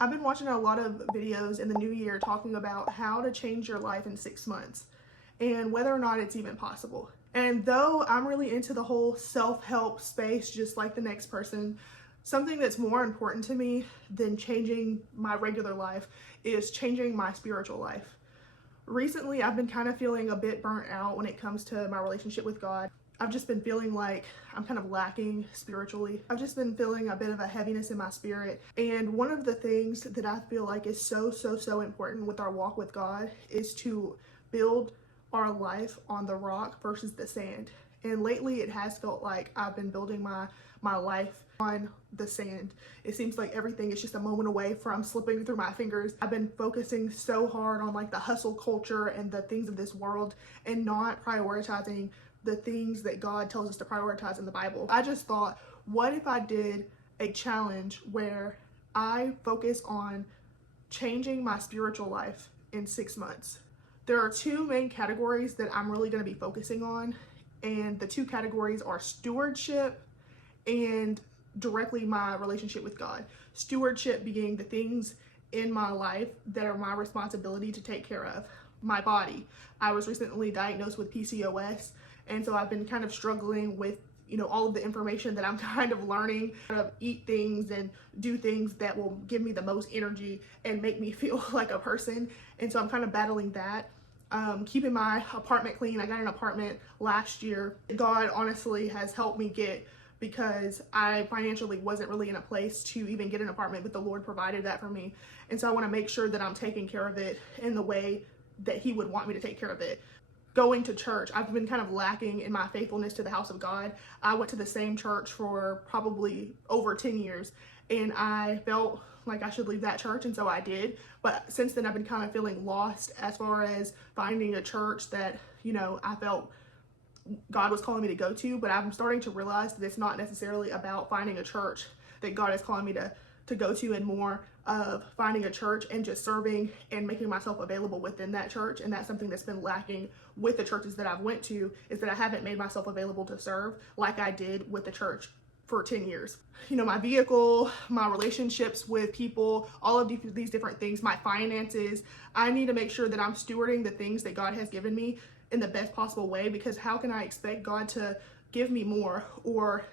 I've been watching a lot of videos in the new year talking about how to change your life in 6 months and whether or not it's even possible. And though I'm really into the whole self-help space, just like the next person, something that's more important to me than changing my regular life is changing my spiritual life. Recently, I've been kind of feeling a bit burnt out when it comes to my relationship with God. I've just been feeling like I'm kind of lacking spiritually. I've just been feeling a bit of a heaviness in my spirit. And one of the things that I feel like is so important with our walk with God is to build our life on the rock versus the sand. And lately it has felt like I've been building my life on the sand. It seems like everything is just a moment away from slipping through my fingers. I've been focusing so hard on like the hustle culture and the things of this world and not prioritizing the things that God tells us to prioritize in the Bible. I just thought, what if I did a challenge where I focus on changing my spiritual life in 6 months? There are two main categories that I'm really going to be focusing on, and the two categories are stewardship and directly my relationship with God. Stewardship being the things in my life that are my responsibility to take care of. My body. I was recently diagnosed with PCOS, and so I've been kind of struggling with all of the information that I'm kind of learning how to eat things and do things that will give me the most energy and make me feel like a person. And so I'm kind of battling that. Keeping my apartment clean. I got an apartment last year. God honestly has helped me get, because I financially wasn't really in a place to even get an apartment, but the Lord provided that for me. And so I want to make sure that I'm taking care of it in the way that He would want me to take care of it. Going to church, I've been kind of lacking in my faithfulness to the house of God. I went to the same church for probably over 10 years, and I felt like I should leave that church, and so I did. But since then, I've been kind of feeling lost as far as finding a church that, I felt God was calling me to go to. But I'm starting to realize that it's not necessarily about finding a church that God is calling me to go to, and more of finding a church and just serving and making myself available within that church. And that's something that's been lacking with the churches that I've went to, is that I haven't made myself available to serve like I did with the church for 10 years. My vehicle, my relationships with people, all of these different things, my finances. I need to make sure that I'm stewarding the things that God has given me in the best possible way, because how can I expect God to give me more or,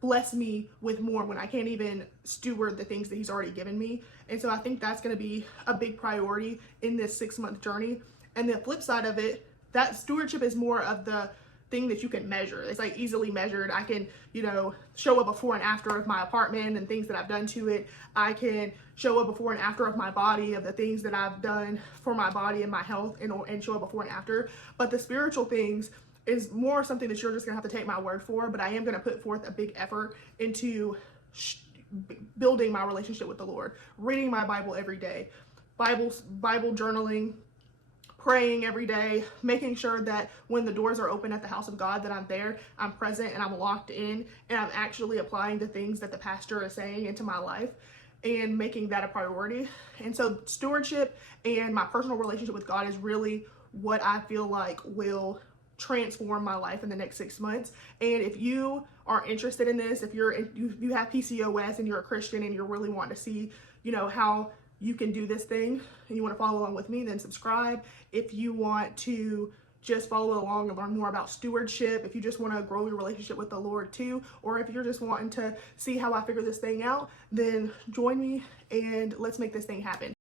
bless me with more when I can't even steward the things that He's already given me? And so I think that's going to be a big priority in this 6-month journey. And the flip side of it, that stewardship is more of the thing that you can measure. It's like easily measured. I can, show a before and after of my apartment and things that I've done to it. I can show a before and after of my body, of the things that I've done for my body and my health, and show a before and after. But the spiritual things is more something that you're just gonna have to take my word for. But I am gonna put forth a big effort into building my relationship with the Lord, reading my Bible every day, Bible journaling, praying every day, making sure that when the doors are open at the house of God, that I'm there, I'm present, and I'm locked in, and I'm actually applying the things that the pastor is saying into my life, and making that a priority. And so stewardship and my personal relationship with God is really what I feel like will transform my life in the next 6 months. And if you are interested in this, if you have PCOS and you're a Christian and you're really wanting to see, how you can do this thing, and you want to follow along with me, then subscribe. If you want to just follow along and learn more about stewardship, if you just want to grow your relationship with the Lord too, or if you're just wanting to see how I figure this thing out, then join me and let's make this thing happen.